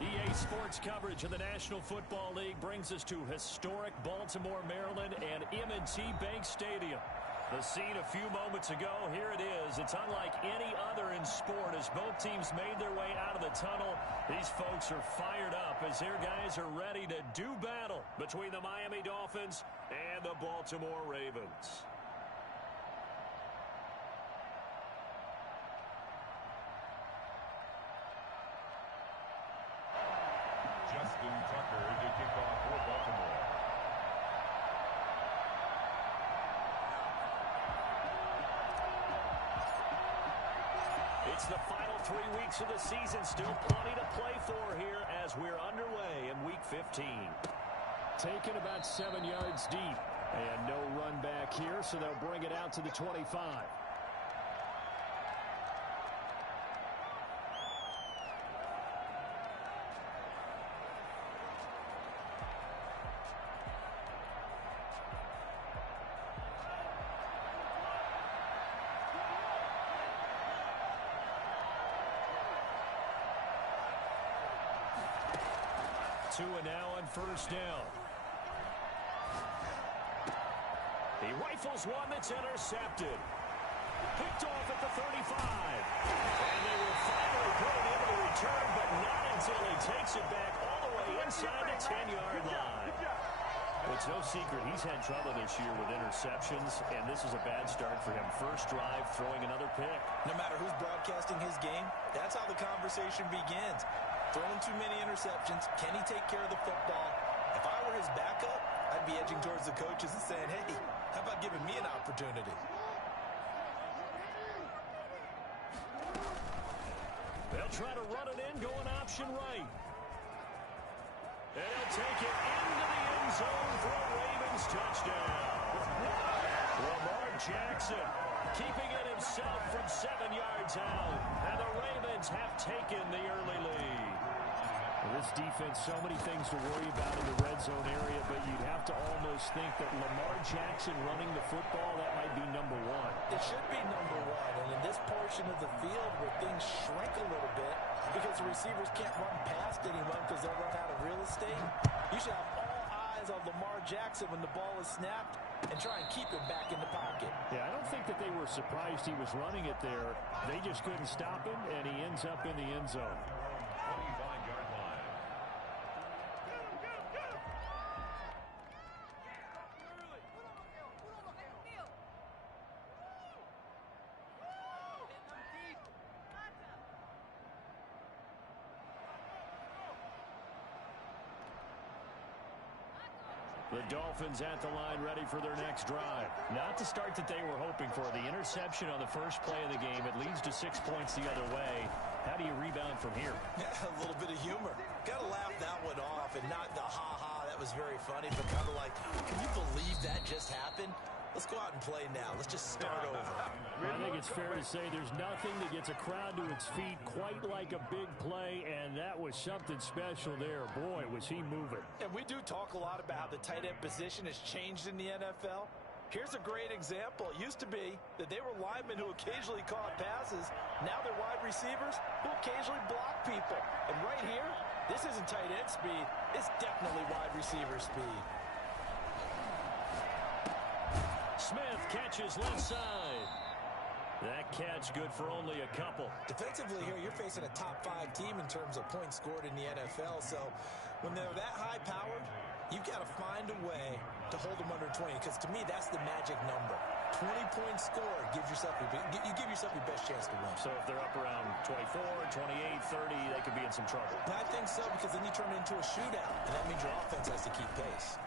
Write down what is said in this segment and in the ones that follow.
EA Sports coverage of the National Football League brings us to historic Baltimore, Maryland, and M&T Bank Stadium. The scene a few moments ago, here it is. It's unlike any other in sport as both teams made their way out of the tunnel. These folks are fired up as their guys are ready to do battle between the Miami Dolphins and the Baltimore Ravens. Justin Tucker to kick off for Baltimore. It's the final 3 weeks of the season. Still plenty to play for here as we're underway in Week 15. Taken about 7 yards deep. And no run back here, so they'll bring it out to the 25. 2 and now on first down. He rifles one that's intercepted. Picked off at the 35. And they will finally put it into the return, but not until he takes it back all the way inside the 10-yard line. It's no secret he's had trouble this year with interceptions, and this is a bad start for him. First drive, throwing another pick. No matter who's broadcasting his game, that's how the conversation begins. Throwing too many interceptions. Can he take care of the football? If I were his backup, I'd be edging towards the coaches and saying, hey, how about giving me an opportunity? They'll try to run it in, going option right. And he'll take it into the end zone for a Ravens touchdown. Lamar Jackson keeping it himself from 7 yards out. And the Ravens have taken the early lead. This defense, so many things to worry about in the red zone area, but you'd have to almost think that Lamar Jackson running the football, that might be number one. It should be number one, and in this portion of the field where things shrink a little bit because the receivers can't run past anyone because they'll run out of real estate, you should have all eyes on Lamar Jackson when the ball is snapped and try and keep him back in the pocket. Yeah, I don't think that they were surprised he was running it there. They just couldn't stop him, and he ends up in the end zone. 25-yard line. The Dolphins at the line ready for their next drive. Not the start that they were hoping for. The interception on the first play of the game. It leads to 6 points the other way. How do you rebound from here? Yeah, a little bit of humor. Got to laugh that one off and not the ha-ha. That was very funny, but kind of like, can you believe that just happened? Let's go out and play now. Let's just start over. I think it's fair to say there's nothing that gets a crowd to its feet quite like a big play, and that was something special there. Boy, was he moving. And we do talk a lot about how the tight end position has changed in the NFL. Here's a great example. It used to be that they were linemen who occasionally caught passes. Now they're wide receivers who occasionally block people. And right here, this isn't tight end speed. It's definitely wide receiver speed. Smith catches left side. That catch good for only a couple. Defensively here, you're facing a top-5 team in terms of points scored in the NFL. So when they're that high-powered, you've got to find a way to hold them under 20, because to me, that's the magic number. 20 points scored gives yourself you give yourself your best chance to win. So if they're up around 24, 28, 30, they could be in some trouble. I think so, because then you turn it into a shootout, and that means your offense has to keep pace.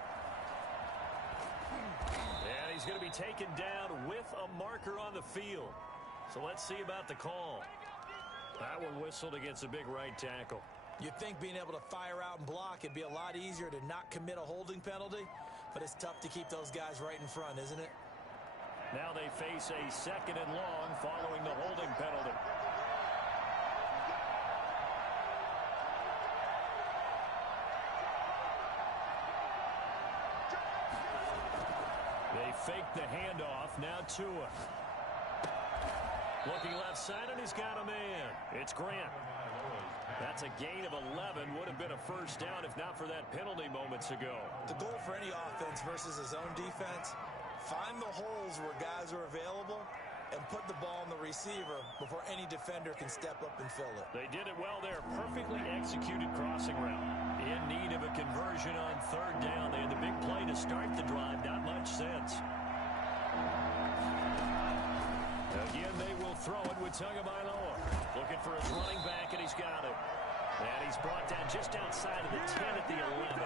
And he's going to be taken down with a marker on the field. So let's see about the call. That one whistled against a big right tackle. You'd think being able to fire out and block, it'd be a lot easier to not commit a holding penalty, but it's tough to keep those guys right in front, isn't it? Now they face a 2nd and long following the holding penalty. fake the handoff. Now Tua. Looking left side, and he's got a man. It's Grant. That's a gain of 11. Would have been a first down if not for that penalty moments ago. The goal for any offense versus his own defense, find the holes where guys are available and put the ball on the receiver before any defender can step up and fill it. They did it well there. Perfectly executed crossing route. In need of a conversion on third down. They had the big play to start the drive. Not much sense. Again, they will throw it with Tagovailoa. Looking for his running back, and he's got it. And he's brought down just outside of the 10 at the 11.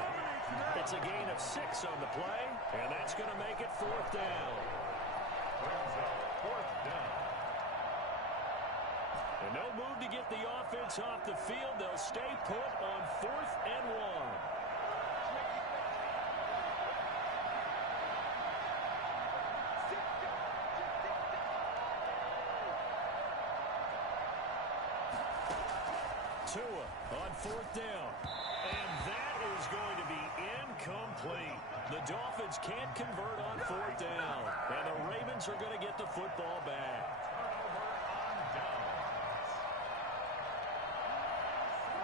It's a gain of 6 on the play, and that's going to make it fourth down. Fourth down. And no move to get the offense off the field. They'll stay put on 4th and 1. Tua on 4th down. And that is going to be incomplete. The Dolphins can't convert on 4th down. And the Ravens are going to get the football back.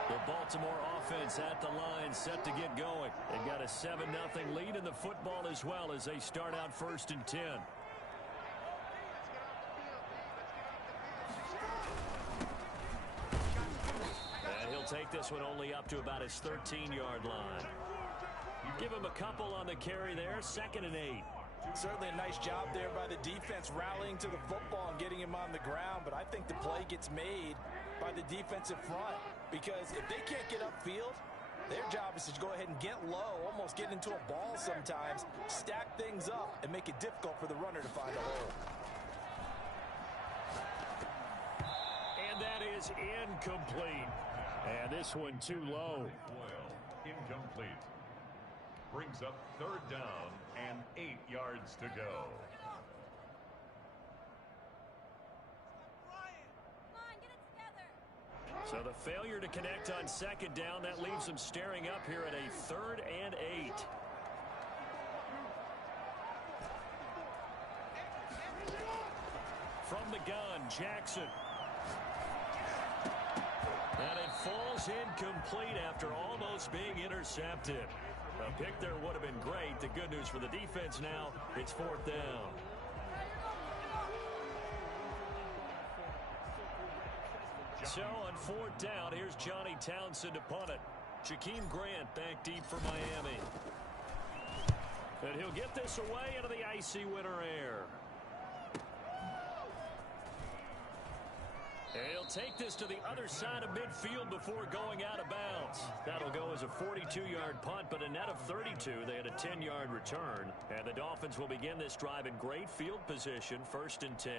The Baltimore offense at the line, set to get going. They've got a 7-0 lead in the football as well as they start out 1st and 10. Take this one only up to about his 13-yard line. Give him a couple on the carry there. 2nd and 8. Certainly a nice job there by the defense rallying to the football and getting him on the ground, but I think the play gets made by the defensive front because if they can't get upfield, their job is to go ahead and get low, almost get into a ball sometimes, stack things up, and make it difficult for the runner to find a hole. And that is incomplete. And this one too low. Incomplete. Brings up 3rd down and 8 yards to go. So the failure to connect on 2nd down, that leaves them staring up here at a 3rd and 8. From the gun, Jackson. And it falls incomplete after almost being intercepted. A pick there would have been great. The good news for the defense now, it's 4th down. So on 4th down, here's Johnny Townsend to punt it. Jakeem Grant back deep for Miami. And he'll get this away into the icy winter air. And he'll take this to the other side of midfield before going out of bounds. That'll go as a 42-yard punt, but a net of 32. They had a 10-yard return. And the Dolphins will begin this drive in great field position, 1st and 10.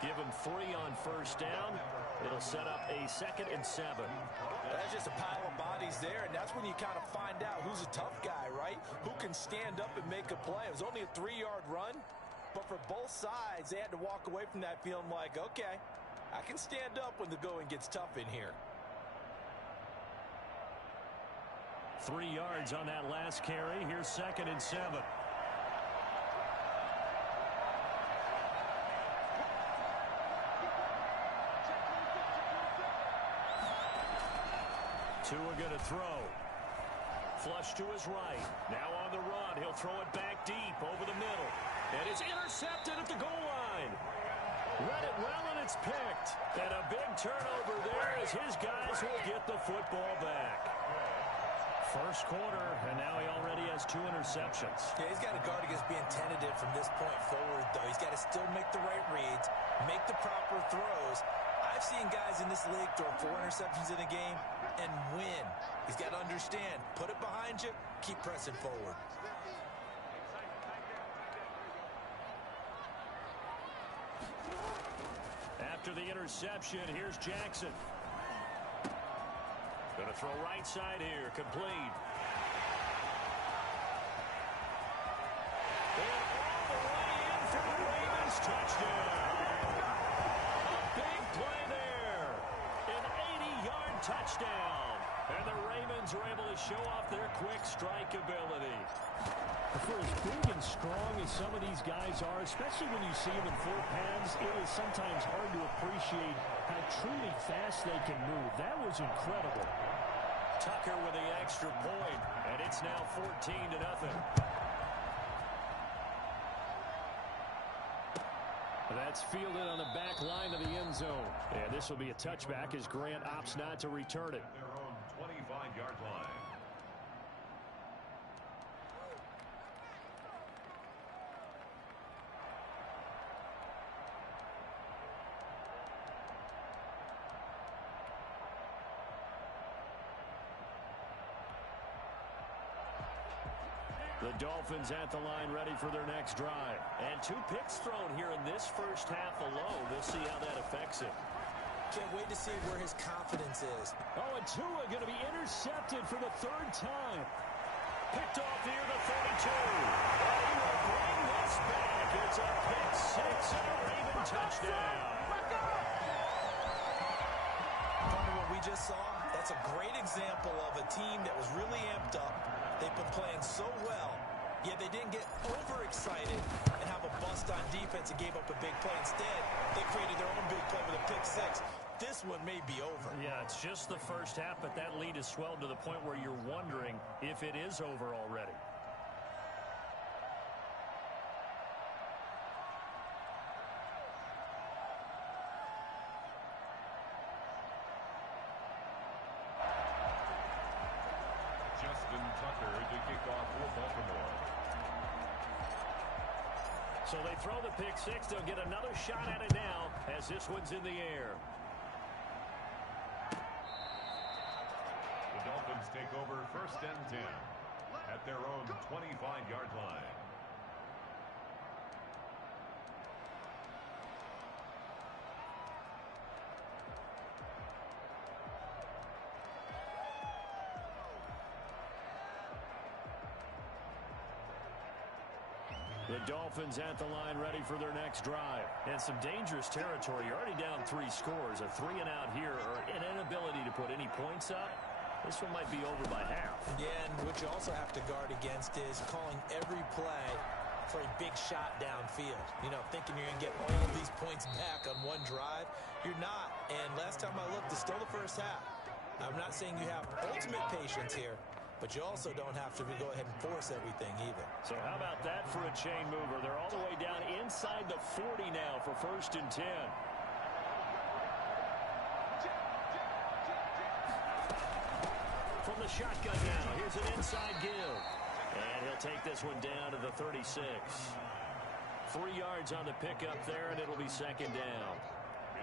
Give him 3 on 1st down. It'll set up a 2nd and 7. That's just a pile of bodies there, and that's when you kind of find out who's a tough guy, right? Who can stand up and make a play. It was only a 3-yard run, but for both sides, they had to walk away from that feeling like, okay, I can stand up when the going gets tough in here. 3 yards on that last carry. Here's 2nd and 7. Tua going to throw. Flush to his right. Now on the run. He'll throw it back deep over the middle. And it's intercepted at the goal line. Read it well, and it's picked. And a big turnover there as his guys will get the football back. First quarter, and now he already has 2 interceptions. Yeah, he's got to guard against being tentative from this point forward, though. He's got to still make the right reads, make the proper throws. I've seen guys in this league throw 4 interceptions in a game and win. He's got to understand, put it behind you, keep pressing forward. after the interception. Here's Jackson. Going to throw right side here. Complete. And all the way in for the Ravens. Touchdown. A big play there. An 80-yard touchdown. And the Ravens are able to show off their quick strike ability. For as big and strong as some of these guys are, especially when you see them in full pads, it is sometimes hard to appreciate how truly fast they can move. That was incredible. Tucker with the extra point, and it's now 14-0. That's fielded on the back line of the end zone. And this will be a touchback as Grant opts not to return it. Their own 25-yard line. The Dolphins at the line ready for their next drive. And 2 picks thrown here in this first half alone. We'll see how that affects him. Can't wait to see where his confidence is. Oh, and Tua going to be intercepted for the 3rd time. Picked off near the 32. And he will bring this back. It's a pick 6 and a Raven touchdown. Remember what we just saw? That's a great example of a team that was really amped up. They've been playing so well, yet they didn't get overexcited and have a bust on defense and gave up a big play. Instead, they created their own big play with a pick 6. This one may be over. Yeah, it's just the first half, but that lead has swelled to the point where you're wondering if it is over already. Justin Tucker to kick off for Baltimore. So they throw the pick 6. They'll get another shot at it now as this one's in the air. The Dolphins take over 1st and 10 at their own 25-yard line. The Dolphins at the line ready for their next drive. And some dangerous territory. You're already down 3 scores. A 3 and out here or an inability to put any points up. This one might be over by half. Yeah, and what you also have to guard against is calling every play for a big shot downfield. You know, thinking you're going to get all of these points back on one drive. You're not. And last time I looked, it's still the first half. I'm not saying you have ultimate patience here, but you also don't have to go ahead and force everything either. So how about that for a chain mover? They're all the way down inside the 40 now for 1st and 10. From the shotgun now, here's an inside give. And he'll take this one down to the 36. 3 yards on the pickup there, and it'll be 2nd down.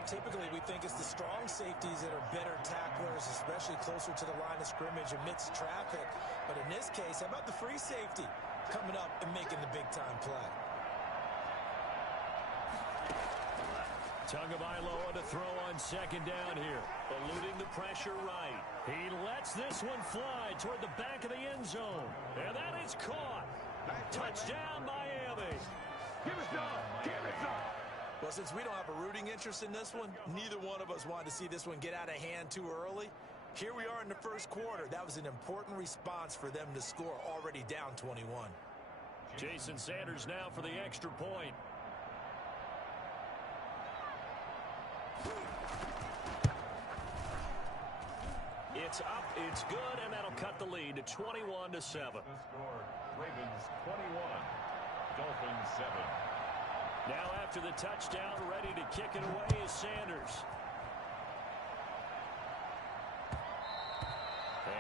Typically, we think it's the strong safeties that are better tacklers, especially closer to the line of scrimmage amidst traffic. But in this case, how about the free safety coming up and making the big-time play? Tagovailoa to throw on 2nd down here. Eluding the pressure right. He lets this one fly toward the back of the end zone. And that is caught. Touchdown, Miami. Give it up. Give it up. Well, since we don't have a rooting interest in this one, neither one of us wanted to see this one get out of hand too early. Here we are in the 1st quarter. That was an important response for them to score, already down 21. Jason Sanders now for the extra point. It's up, it's good, and that'll cut the lead to 21-7. The score, Ravens 21, Dolphins 7. Now after the touchdown, ready to kick it away is Sanders.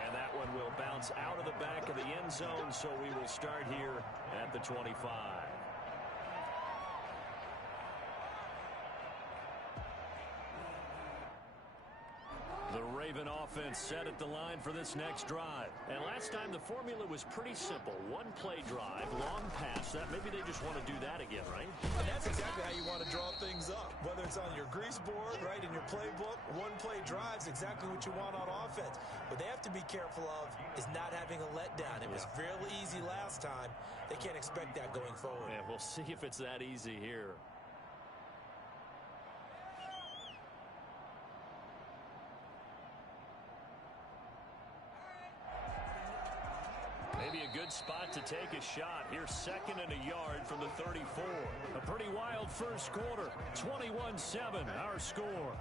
And that one will bounce out of the back of the end zone, so we will start here at the 25. The Raven offense set at the line for this next drive. And last time the formula was pretty simple. One play drive, long pass. That maybe they just want to do that again, right? And that's exactly how you want to draw things up. Whether it's on your grease board, right, in your playbook, one play drive's exactly what you want on offense. What they have to be careful of is not having a letdown. It was fairly easy last time. They can't expect that going forward. Yeah, we'll see if it's that easy here. Maybe a good spot to take a shot. Here's 2nd and a yard from the 34. A pretty wild first quarter. 21-7, our score.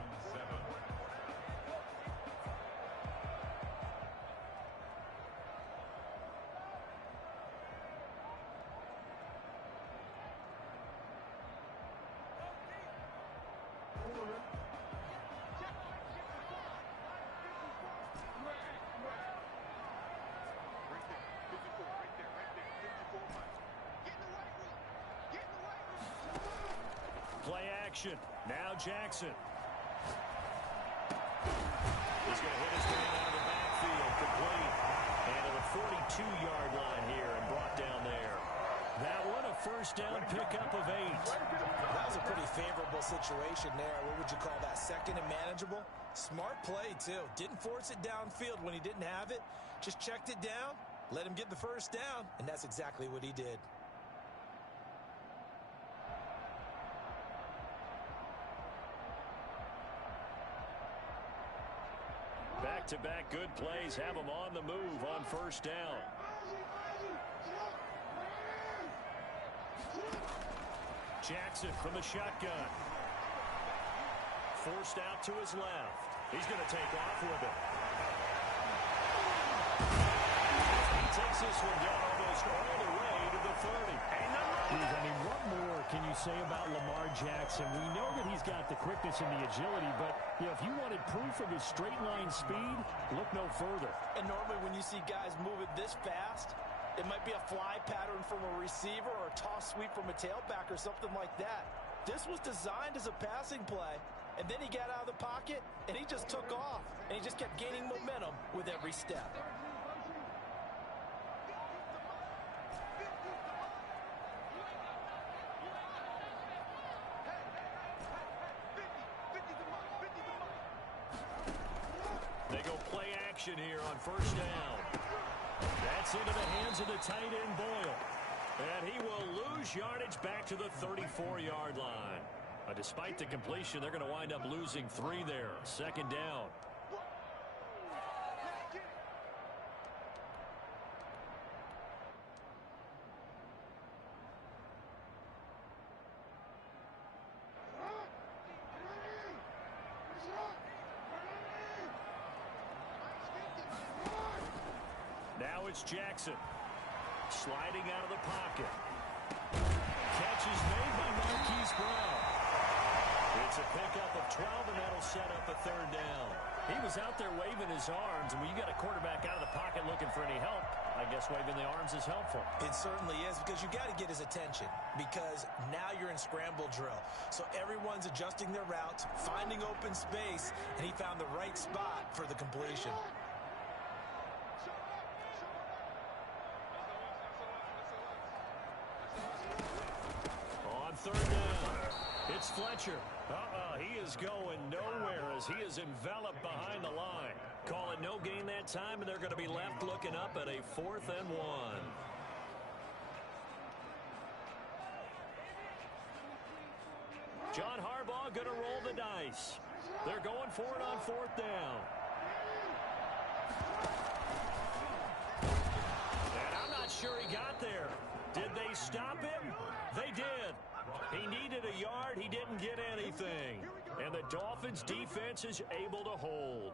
Play action. Now Jackson. He's going to hit his man out of the backfield. Complete. And to the 42-yard line here and brought down there. That one a first down pickup of 8. That was a pretty favorable situation there. What would you call that? 2nd and manageable? Smart play, too. Didn't force it downfield when he didn't have it. Just checked it down, let him get the first down, and that's exactly what he did. Back-to-back good plays have them on the move on first down. Jackson from the shotgun. Forced out to his left. He's going to take off with it. He takes this one down almost all the way to the 30. I mean, what more can you say about Lamar Jackson? We know that he's got the quickness and the agility, but if you wanted proof of his straight line speed, look no further. And normally when you see guys moving this fast, it might be a fly pattern from a receiver or a toss sweep from a tailback or something like that. This was designed as a passing play, and then he got out of the pocket, and he just took off, and he just kept gaining momentum with every step. They go play action here on first down. That's into the hands of the tight end, Boyle. And he will lose yardage back to the 34-yard line. Despite the completion, they're going to wind up losing 3 there. 2nd down. Now it's Jackson. Sliding out of the pocket. Catch is made by Marquise Brown. It's a pickup of 12, and that'll set up a 3rd down. He was out there waving his arms, and when you got a quarterback out of the pocket looking for any help, I guess waving the arms is helpful. It certainly is, because you got to get his attention, because now you're in scramble drill. So everyone's adjusting their routes, finding open space, and he found the right spot for the completion. On 3rd down, it's Fletcher. He is going nowhere as he is enveloped behind the line. Call it no gain that time, and they're going to be left looking up at a 4th and 1. John Harbaugh going to roll the dice. They're going for it on 4th down. And I'm not sure he got there. Did they stop him? They did. He needed a yard. He didn't get anything. And the Dolphins' defense is able to hold.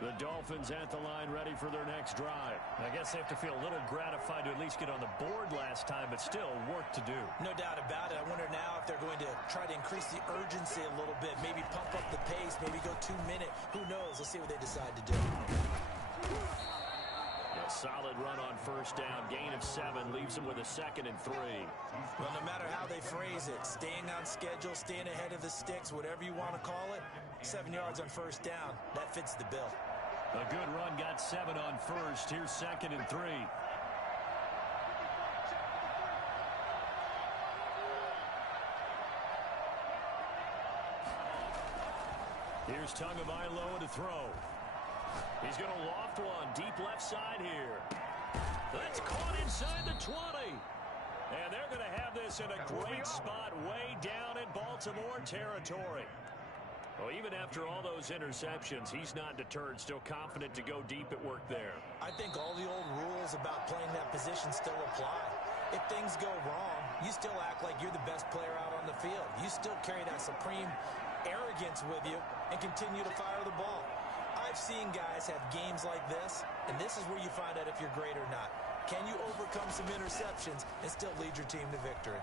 The Dolphins at the line ready for their next drive. I guess they have to feel a little gratified to at least get on the board last time, but still work to do. No doubt about it. I wonder now if they're going to try to increase the urgency a little bit, maybe pump up the pace, maybe go 2-minute. Who knows? Let's see what they decide to do. A solid run on first down. Gain of 7 leaves them with a 2nd and 3. Well, no matter how they phrase it, staying on schedule, staying ahead of the sticks, whatever you want to call it, 7 yards on first down. That fits the bill. A good run got 7 on first. Here's 2nd and 3. Here's Tagovailoa to throw. He's going to loft one deep left side here. That's caught inside the 20. And they're going to have this in a great spot way down in Baltimore territory. Well, even after all those interceptions, he's not deterred, still confident to go deep at work there. I think all the old rules about playing that position still apply. If things go wrong, you still act like you're the best player out on the field. You still carry that supreme arrogance with you and continue to fire the ball. I've seen guys have games like this, and this is where you find out if you're great or not. Can you overcome some interceptions and still lead your team to victory?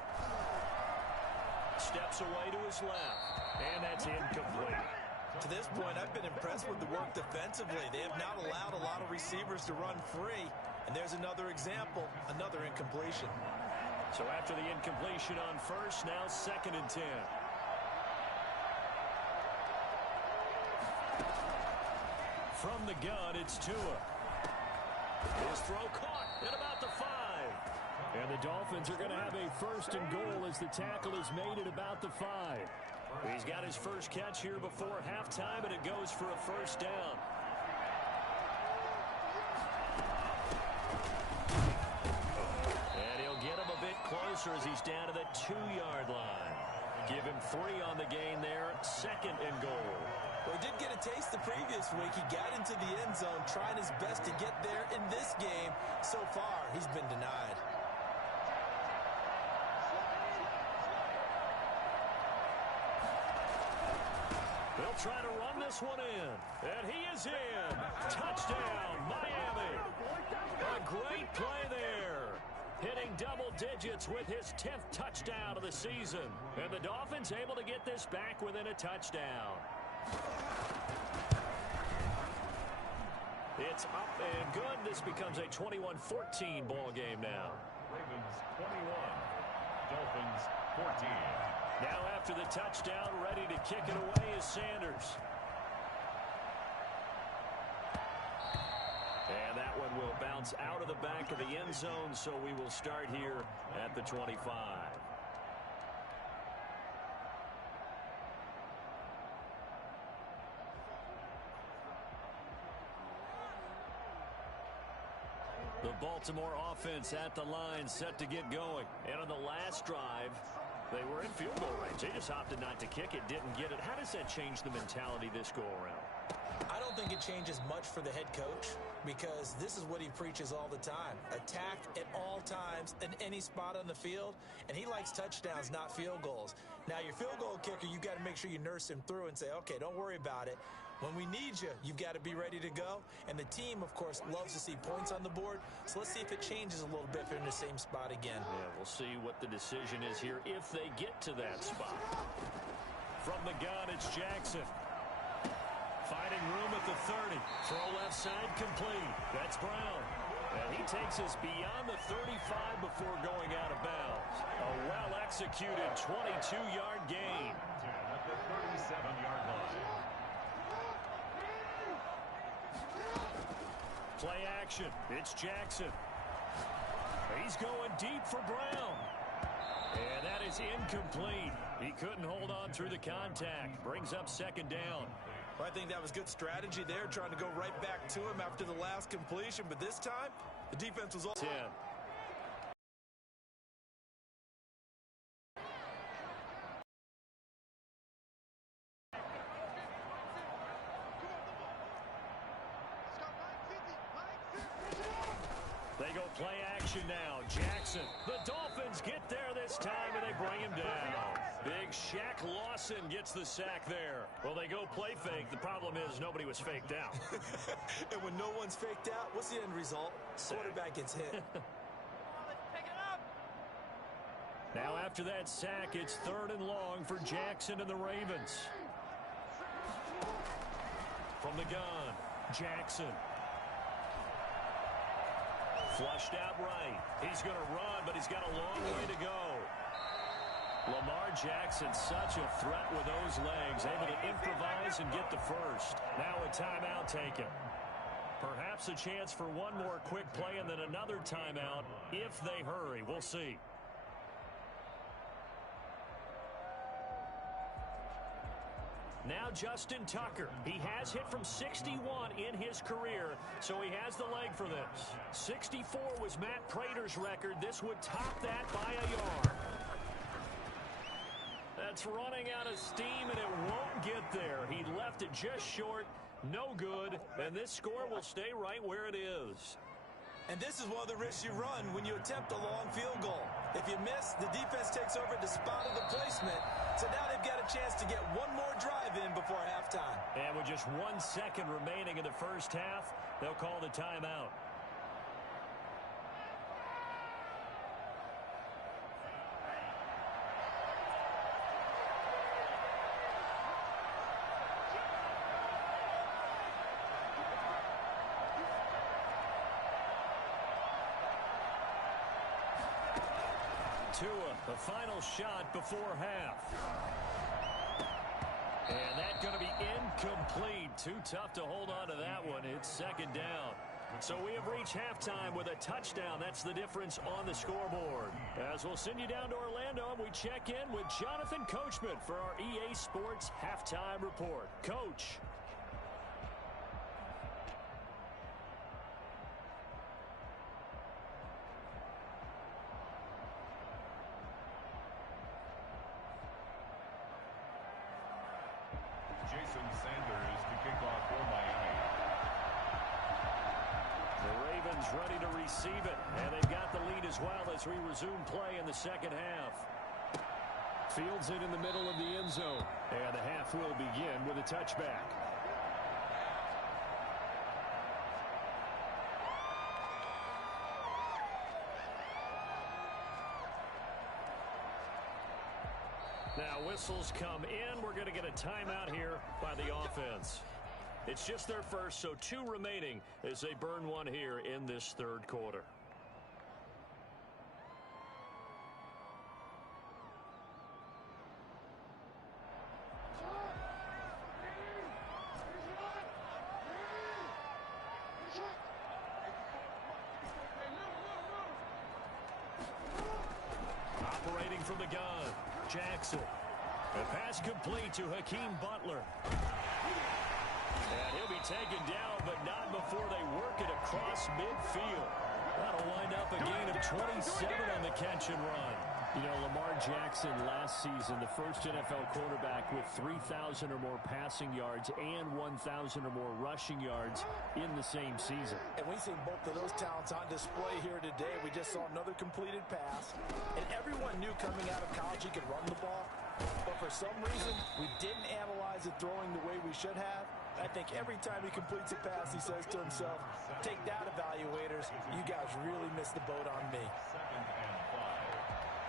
Steps away to his left, and that's incomplete. To this point, I've been impressed with the work defensively. They have not allowed a lot of receivers to run free, and there's another example, another incompletion. So after the incompletion on first, now 2nd and 10. From the gun, it's Tua. His throw caught at about the 5. And the Dolphins are going to have a 1st and goal as the tackle is made at about the 5. He's got his first catch here before halftime, and it goes for a 1st down. And he'll get him a bit closer as he's down to the 2-yard line. Give him 3 on the gain there, 2nd and goal. Well, he did get a taste the previous week. He got into the end zone, trying his best to get there in this game. So far, he's been denied. They'll try to run this one in. And he is in. Touchdown, Miami. A great play there. Hitting double digits with his 10th touchdown of the season. And the Dolphins able to get this back within a touchdown. It's up and good. This becomes a 21-14 ball game now. Ravens 21, Dolphins 14. Now after the touchdown, ready to kick it away is Sanders. And that one will bounce out of the back of the end zone, so we will start here at the 25. The Baltimore offense at the line, set to get going. And on the last drive, they were in field goal range. They just opted not to kick it, didn't get it. How does that change the mentality this go-around? I don't think it changes much for the head coach because this is what he preaches all the time. Attack at all times in any spot on the field, and he likes touchdowns, not field goals. Now, your field goal kicker, you've got to make sure you nurse him through and say, okay, don't worry about it. When we need you, you've got to be ready to go. And the team, of course, loves to see points on the board. So let's see if it changes a little bit if they're in the same spot again. Yeah, we'll see what the decision is here if they get to that spot. From the gun, it's Jackson. Finding room at the 30. Throw left side complete. That's Brown. And he takes us beyond the 35 before going out of bounds. A well-executed 22-yard gain. At the 37-yard line. Play action. It's Jackson. He's going deep for Brown. And that is incomplete. He couldn't hold on through the contact. Brings up 2nd down. Well, I think that was good strategy there, trying to go right back to him after the last completion. But this time, the defense was all 10. They go play action now. Jackson. The Dolphins get there this time, and they bring him down. Big Shaq Lawson gets the sack there. Well, they go play fake. The problem is nobody was faked out. And when no one's faked out, what's the end result? Quarterback gets hit. Now after that sack, it's 3rd and long for Jackson and the Ravens. From the gun, Jackson. Flushed out right. He's going to run, but he's got a long way to go. Lamar Jackson, such a threat with those legs, able to improvise and get the first. Now a timeout taken. Perhaps a chance for one more quick play and then another timeout if they hurry. We'll see. Now Justin Tucker. He has hit from 61 in his career, so he has the leg for this. 64 was Matt Prater's record. This would top that by a yard. That's running out of steam, and it won't get there. He left it just short. No good, and this score will stay right where it is. And this is one of the risks you run when you attempt a long field goal. If you miss, the defense takes over at the spot of the placement. So now they've got a chance to get one more drive in before halftime. And with just 1 second remaining in the first half, they'll call the timeout. Tua, the final shot before half. And that's going to be incomplete. Too tough to hold on to that one. It's second down. So we have reached halftime with a touchdown. That's the difference on the scoreboard. As we'll send you down to Orlando, and we check in with Jonathan Coachman for our EA Sports Halftime Report. Coach. Jason Sanders to kick off for Miami. The Ravens ready to receive it, and they've got the lead as well as we resume play in the second half. Fields it in the middle of the end zone, and the half will begin with a touchback. Now whistles come in. We're going to get a timeout here by the offense. It's just their first, so 2 remaining as they burn one here in this third quarter. Operating from the gun, Jackson. A pass complete to Hakeem Butler. And he'll be taken down, but not before they work it across midfield. That'll wind up a gain of 27 on the catch and run. You know, Lamar Jackson last season, the first NFL quarterback with 3,000 or more passing yards and 1,000 or more rushing yards in the same season. And we've seen both of those talents on display here today. We just saw another completed pass. And everyone knew coming out of college he could run the ball. But for some reason, we didn't analyze it throwing the way we should have. I think every time he completes a pass, he says to himself, take that, evaluators. You guys really missed the boat on me. Second and 5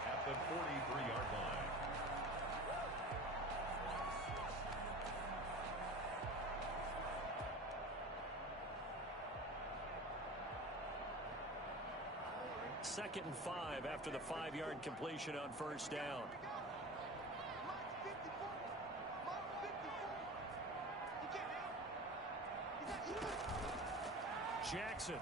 at the 43-yard line. Second and 5 after the 5-yard completion on first down. Jackson.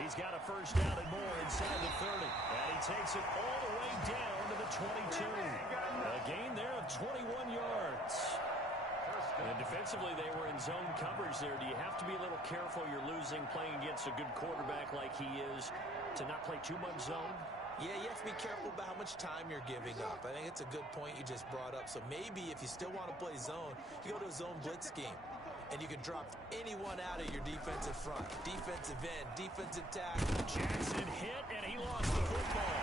He's got a first down and more inside the 30. And he takes it all the way down to the 22. A gain there of 21 yards. And defensively, they were in zone coverage there. Do you have to be a little careful? You're losing playing against a good quarterback like he is to not play too much zone? Yeah, you have to be careful about how much time you're giving up. I think it's a good point you just brought up. So maybe if you still want to play zone, you go to a zone blitz scheme. And you can drop anyone out of your defensive front. Defensive end, defensive tackle. Jackson hit, and he lost the football.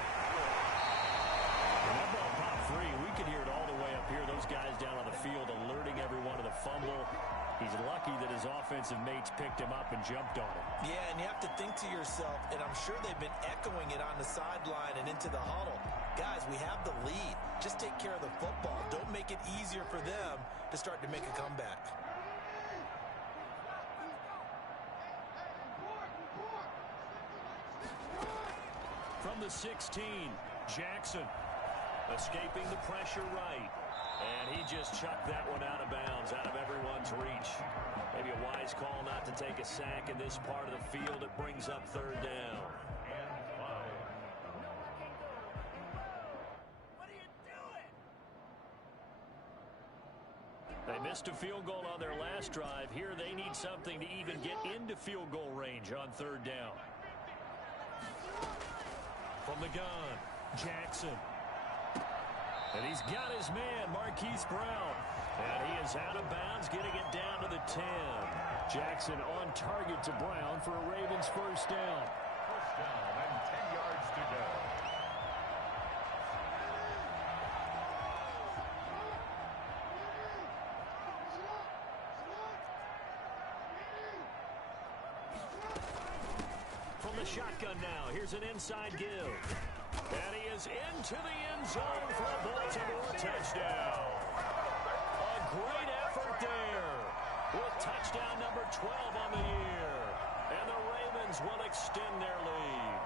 And that ball popped free. We could hear it all the way up here. Those guys down on the field alerting everyone to the fumble. He's lucky that his offensive mates picked him up and jumped on him. Yeah, and you have to think to yourself, and I'm sure they've been echoing it on the sideline and into the huddle. Guys, we have the lead. Just take care of the football. Don't make it easier for them to start to make a comeback. From the 16, Jackson. Escaping the pressure right. And he just chucked that one out of bounds, out of everyone's reach. Maybe a wise call not to take a sack in this part of the field. It brings up third down. They missed a field goal on their last drive. Here they need something to even get into field goal range on third down. From the gun, Jackson. And he's got his man, Marquise Brown. And he is out of bounds, getting it down to the 10. Jackson on target to Brown for a Ravens first down. First down and 10 yards to go. Shotgun now. Here's an inside give. And he is into the end zone for a Baltimore touchdown. A great effort there with touchdown number 12 on the year. And the Ravens will extend their lead.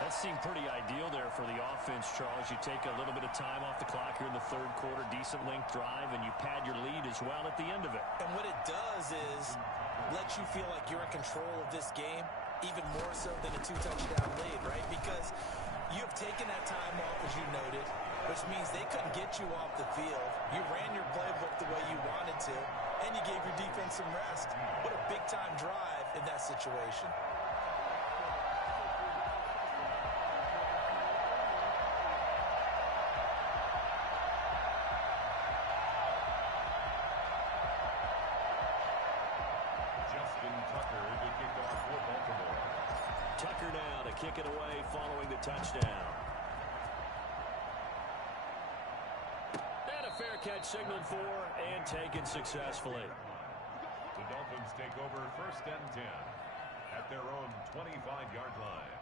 That seemed pretty ideal there for the offense, Charles. You take a little bit of time off the clock here in the third quarter, decent length drive, and you pad your lead as well at the end of it. And what it does is let you feel like you're in control of this game, even more so than a 2-touchdown lead, right? Because you have taken that time off, as you noted, which means they couldn't get you off the field. You ran your playbook the way you wanted to, and you gave your defense some rest. What a big-time drive in that situation. Tucker now to kick it away following the touchdown. And a fair catch signaled for and taken successfully. The Dolphins take over first and 10 at their own 25-yard line.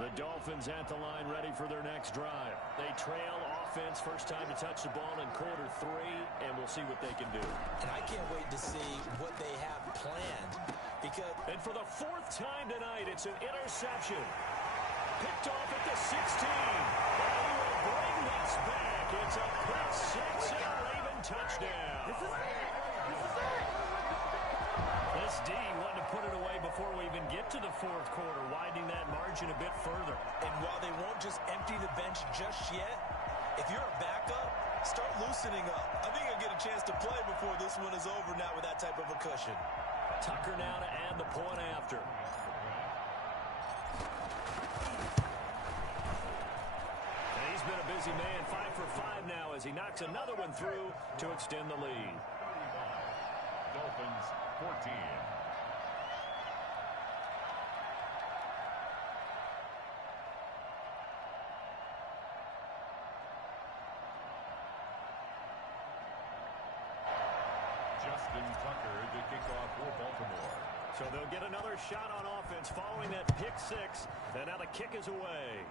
The Dolphins at the line ready for their next drive. They trail offense, first time to touch the ball in quarter 3, and we'll see what they can do. And I can't wait to see what they have planned. And for the 4th time tonight, it's an interception. Picked off at the 16. And he will bring this back. It's a pick 6 and a Raven touchdown. This D wanted to put it away before we even get to the 4th quarter, widening that margin a bit further. And while they won't just empty the bench just yet, if you're a backup, start loosening up. I think you'll get a chance to play before this one is over now with that type of a cushion. Tucker now to add the point after. And he's been a busy man, 5 for 5 now as he knocks another one through to extend the lead. Dolphins 14. Justin Tucker, the kickoff for Baltimore. So they'll get another shot on offense following that pick 6, and now the kick is away.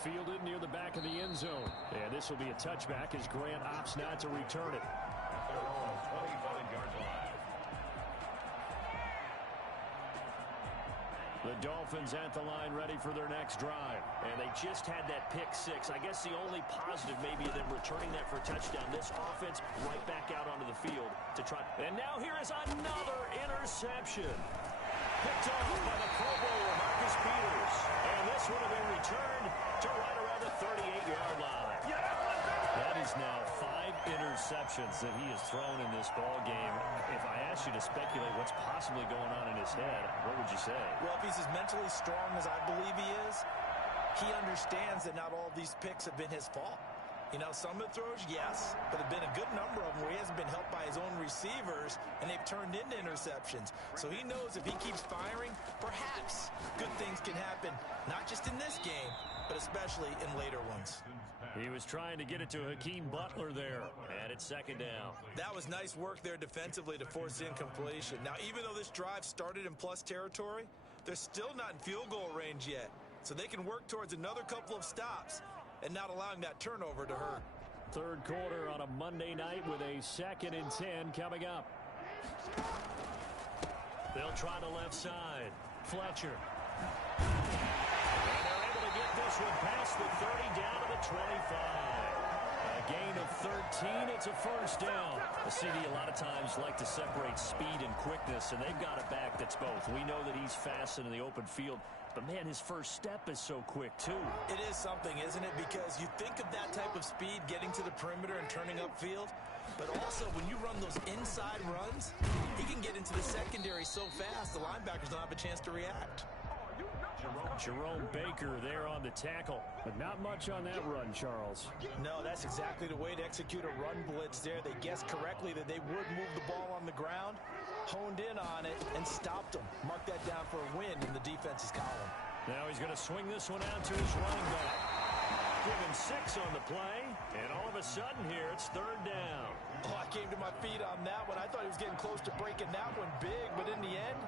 Fielded near the back of the end zone. And this will be a touchback as Grant opts not to return it. At their own 25-yard line. The Dolphins at the line ready for their next drive. And they just had that pick 6. I guess the only positive maybe of them returning that for a touchdown. This offense right back out onto the field to try. And now here is another interception. Picked off by the Pro Bowler, Marcus Peters. And this one will be returned to right around the 38-yard line. That is now 5 interceptions that he has thrown in this ball game. If I asked you to speculate what's possibly going on in his head, what would you say? Well, if he's as mentally strong as I believe he is, he understands that not all of these picks have been his fault. You know, some of the throws, yes, but there have been a good number of them where he hasn't been helped by his own receivers, and they've turned into interceptions. So he knows if he keeps firing, perhaps good things can happen, not just in this game, but especially in later ones. He was trying to get it to Hakeem Butler there, and it's second down. That was nice work there defensively to force incompletion. Now, even though this drive started in plus territory, they're still not in field goal range yet, so they can work towards another couple of stops and not allowing that turnover to hurt. Third quarter on a Monday night with a 2nd and 10 coming up. They'll try the left side. Fletcher. this one past the 30 down to the 25. A gain of 13. It's a first down. The CD a lot of times like to separate speed and quickness, and they've got a back that's both. We know that he's fast in the open field, but, man, his first step is so quick, too. It is something, isn't it? Because you think of that type of speed getting to the perimeter and turning upfield, but also when you run those inside runs, he can get into the secondary so fast the linebackers don't have a chance to react. Jerome Baker there on the tackle, but not much on that run, Charles. No, that's exactly the way to execute a run blitz there. They guessed correctly that they would move the ball on the ground, honed in on it, and stopped them. Mark that down for a win in the defense's column. Now he's going to swing this one out to his running back. Give him 6 on the play, and all of a sudden here it's third down. Oh, I came to my feet on that one. I thought he was getting close to breaking that one big, but in the end,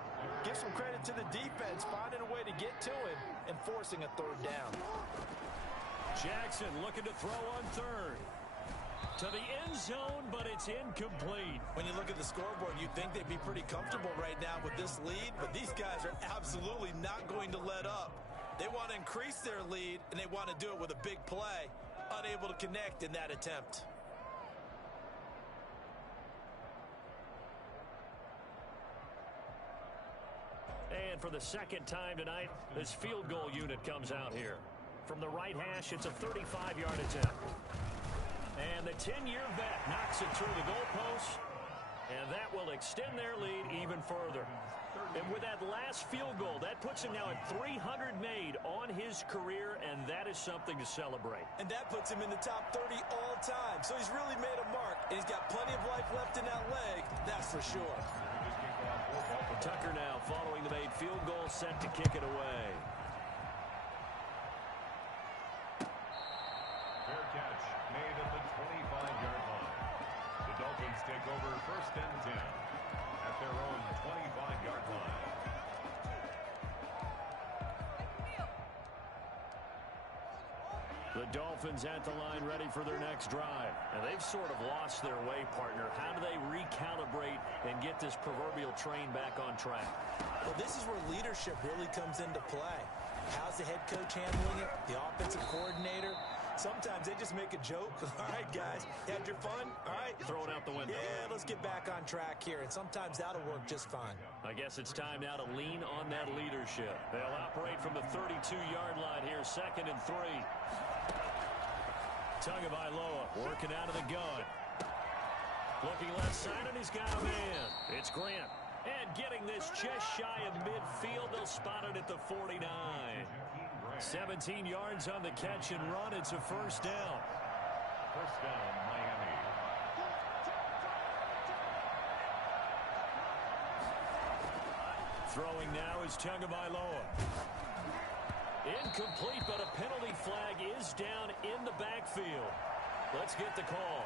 give some credit to the defense, finding a way to get to him and forcing a third down. Jackson looking to throw on third. To the end zone, but it's incomplete. When you look at the scoreboard, you'd think they'd be pretty comfortable right now with this lead, but these guys are absolutely not going to let up. They want to increase their lead, and they want to do it with a big play. Unable to connect in that attempt. And for the second time tonight, this field goal unit comes out here. From the right hash, it's a 35-yard attempt. And the 10-year vet knocks it through the goalpost, and that will extend their lead even further. And with that last field goal, that puts him now at 300 made on his career, and that is something to celebrate. And that puts him in the top 30 all time. So he's really made a mark, and he's got plenty of life left in that leg, that's for sure. Tucker now following the made field goal, set to kick it away. Fair catch made at the 25-yard line. The Dolphins take over first and 10 at their own 25-yard line. The Dolphins at the line ready for their next drive. And they've sort of lost their way, partner. How do they recalibrate and get this proverbial train back on track? Well, this is where leadership really comes into play. How's the head coach handling it? The offensive coordinator? Sometimes they just make a joke. All right, guys, you had your fun? All right. Throw it out the window. Yeah, let's get back on track here. And sometimes that'll work just fine. I guess it's time now to lean on that leadership. They'll operate from the 32-yard line here, 2nd and 3. Tagovailoa working out of the gun. Looking left side, and he's got a man. It's Grant. And getting this just shy of midfield, they'll spot it at the 49. 17 yards on the catch and run. It's a first down. First down, Miami. Throwing now is Tagovailoa. Incomplete, but a penalty flag is down in the backfield. Let's get the call.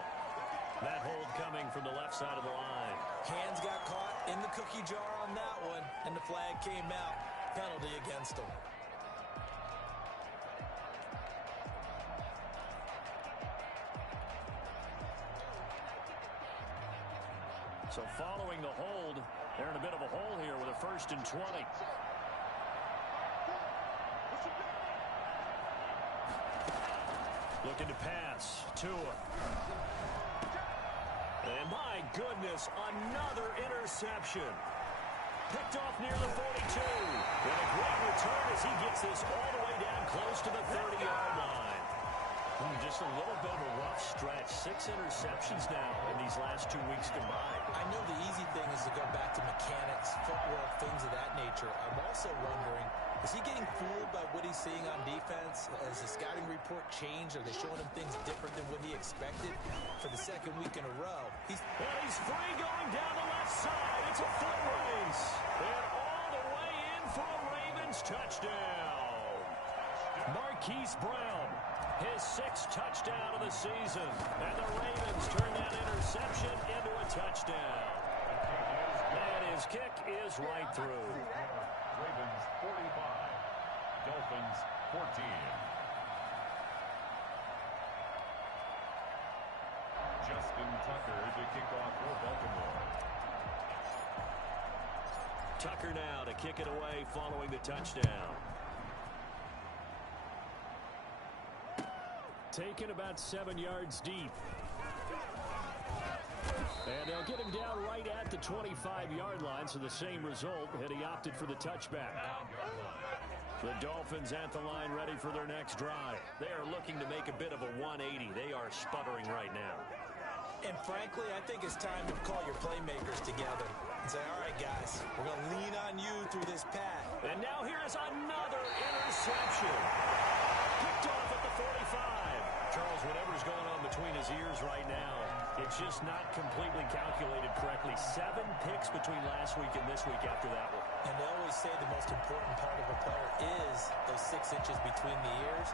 That hold coming from the left side of the line. Hands got caught in the cookie jar on that one, and the flag came out. Penalty against him. So following the hold, they're in a bit of a hole here with a 1st and 20. Looking to pass. Tua. And my goodness, another interception. Picked off near the 42. And a great return as he gets this all the way down close to the 30-yard line. Just a little bit of a rough stretch. 6 interceptions now in these last 2 weeks combined. I know the easy thing is to go back to mechanics, footwork, things of that nature. I'm also wondering, is he getting fooled by what he's seeing on defense? Has the scouting report changed? Are they showing him things different than what he expected for the 2nd week in a row? He's free going down the left side. It's a foot race. And all the way in for a Ravens touchdown. Marquise Brown. His 6th touchdown of the season. And the Ravens turn that interception into a touchdown. And his kick is right through. Ravens 45, Dolphins 14. Justin Tucker to kick off for Baltimore. Tucker now to kick it away following the touchdown. Taken about 7 yards deep. And they'll get him down right at the 25-yard line, so the same result, and he opted for the touchback. The Dolphins at the line ready for their next drive. They are looking to make a bit of a 180. They are sputtering right now. And frankly, I think it's time to call your playmakers together and say, all right, guys, we're going to lean on you through this path. And now here is another interception. Picked off at the 45. Charles, whatever's going on between his ears right now, it's just not completely calculated correctly. 7 picks between last week and this week after that one. And they always say the most important part of a player is those 6 inches between the ears.